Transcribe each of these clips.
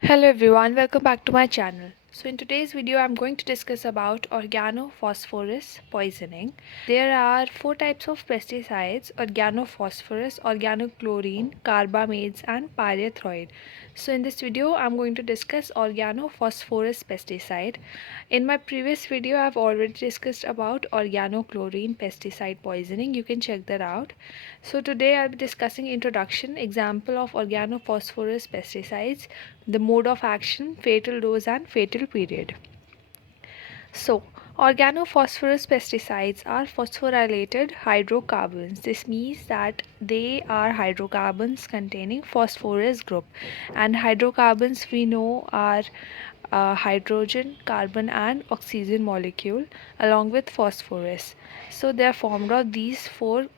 Hello everyone, welcome back to my channel. So in today's video I'm going to discuss about organophosphorus poisoning. There are four types of pesticides: organophosphorus, organochlorine, carbamates and pyrethroid. So in this video I'm going to discuss organophosphorus pesticide. In my previous video I've already discussed about organochlorine pesticide poisoning. You can check that out. So today I'll be discussing introduction, example of organophosphorus pesticides, the mode of action, fatal dose and fatal period. So, organophosphorus pesticides are phosphorylated hydrocarbons. This means that they are hydrocarbons containing phosphorus group, and hydrocarbons we know are hydrogen, carbon and oxygen molecule along with phosphorus. So they are formed of these four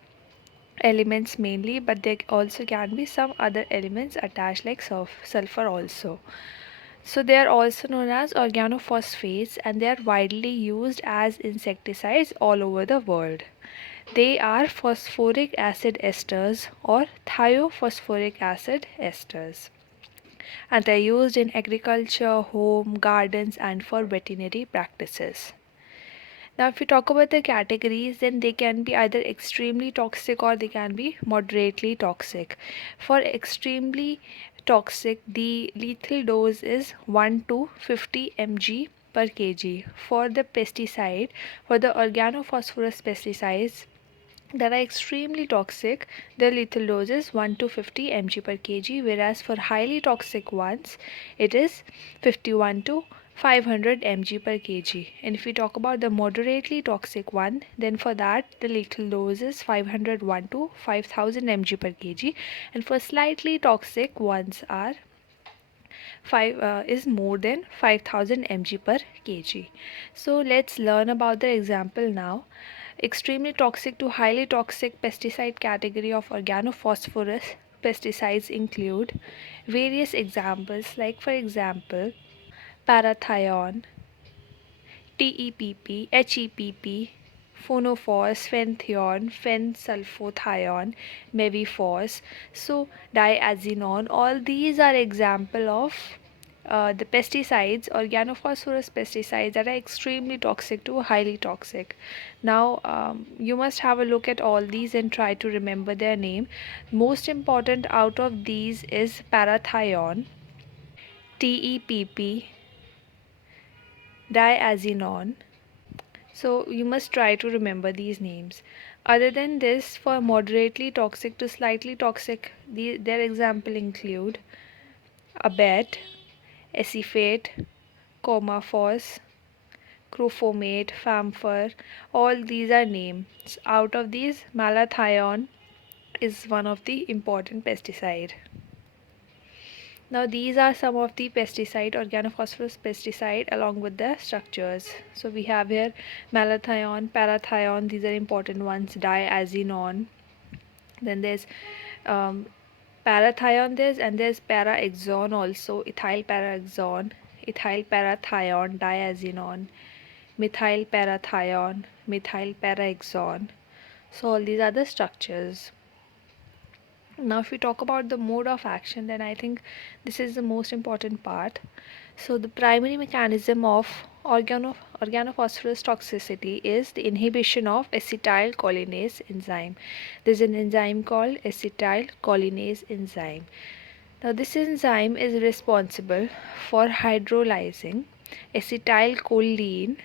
elements mainly, but there also can be some other elements attached like sulfur also. So they are also known as organophosphates and they are widely used as insecticides all over the world. They are phosphoric acid esters or thiophosphoric acid esters, and they are used in agriculture, home, gardens and for veterinary practices. Now, if we talk about the categories, then they can be either extremely toxic or they can be moderately toxic. For extremely toxic, the lethal dose is 1 to 50 mg per kg. For the pesticide, for the organophosphorus pesticides that are extremely toxic, the lethal dose is 1 to 50 mg per kg, whereas for highly toxic ones, it is 51 to 500 mg per kg. And if we talk about the moderately toxic one, then for that the lethal dose is 501 to 5000 mg per kg, and for slightly toxic ones are 5 is more than 5000 mg per kg. So let's learn about the example now. Extremely toxic to highly toxic pesticide category of organophosphorus pesticides include various examples, like for example parathion, TEPP, HEPP, phonophos, fenthion, fensulfothion, meviphos, so diazinon. All these are example of the pesticides, organophosphorus pesticides that are extremely toxic to highly toxic. Now, you must have a look at all these and try to remember their name. Most important out of these is parathion, TEPP, diazinon. So you must try to remember these names. Other than this, for moderately toxic to slightly toxic, their example include abet, acephate, comaphos, crofomate, famfer. All these are names. Out of these, malathion is one of the important pesticide. Now these are some of the pesticide, organophosphorus pesticide along with the structures. So we have here malathion, parathion, these are important ones, diazinon. Then there's um, parathion, there's paraxon also, ethyl paraxon, ethyl parathion, diazinon, methyl parathion, methyl paraxon. So all these are the structures. Now, if we talk about the mode of action, then I think this is the most important part. So, the primary mechanism of organophosphorus toxicity is the inhibition of acetylcholinease enzyme. There's an enzyme called acetylcholinease enzyme. Now, this enzyme is responsible for hydrolyzing acetylcholine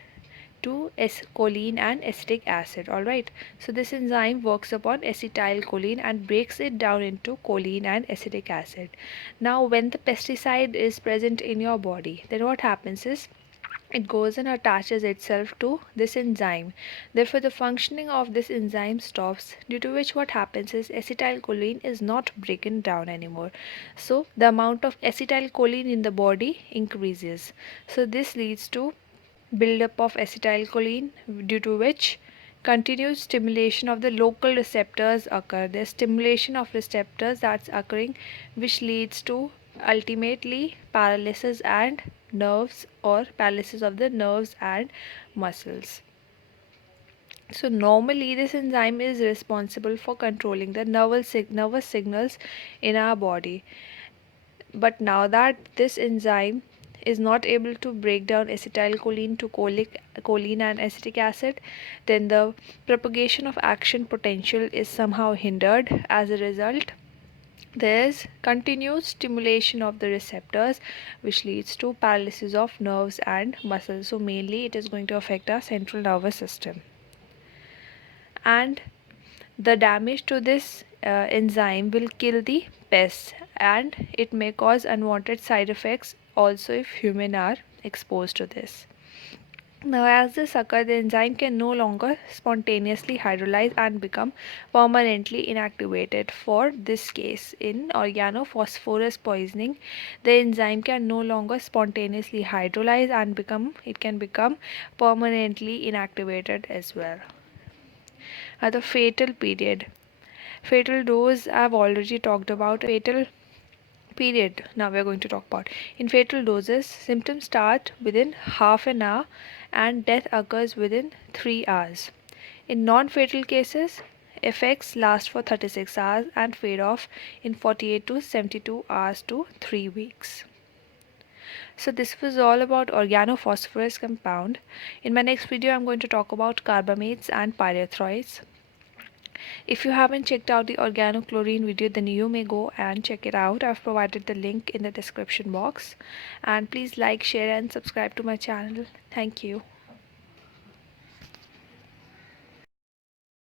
to choline and acetic acid. Alright, so this enzyme works upon acetylcholine and breaks it down into choline and acetic acid. Now when the pesticide is present in your body, then what happens is it goes and attaches itself to this enzyme. Therefore the functioning of this enzyme stops, due to which what happens is acetylcholine is not broken down anymore. So the amount of acetylcholine in the body increases. So this leads to buildup of acetylcholine, due to which continued stimulation of the local receptors occur. There's stimulation of receptors that's occurring, which leads to ultimately paralysis and nerves, or paralysis of the nerves and muscles. So normally this enzyme is responsible for controlling the nervous signals in our body. But now that this enzyme is not able to break down acetylcholine to choline and acetic acid, then the propagation of action potential is somehow hindered. As a result, there is continued stimulation of the receptors, which leads to paralysis of nerves and muscles. So mainly it is going to affect our central nervous system. And the damage to this enzyme will kill the pests, and it may cause unwanted side effects also if humans are exposed to this. Now, as this occurs, the enzyme can no longer spontaneously hydrolyze and become permanently inactivated. For this case, in organophosphorus poisoning, the enzyme can no longer spontaneously hydrolyze and can become permanently inactivated as well. The fatal period. Fatal dose I've already talked about. Fatal period now we are going to talk about. In fatal doses, symptoms start within half an hour and death occurs within 3 hours. In non-fatal cases, effects last for 36 hours and fade off in 48 to 72 hours to 3 weeks. So this was all about organophosphorus compound. In my next video I'm going to talk about carbamates and pyrethroids. If you haven't checked out the organochlorine video, then you may go and check it out. I've provided the link in the description box. And please like, share and subscribe to my channel. Thank you.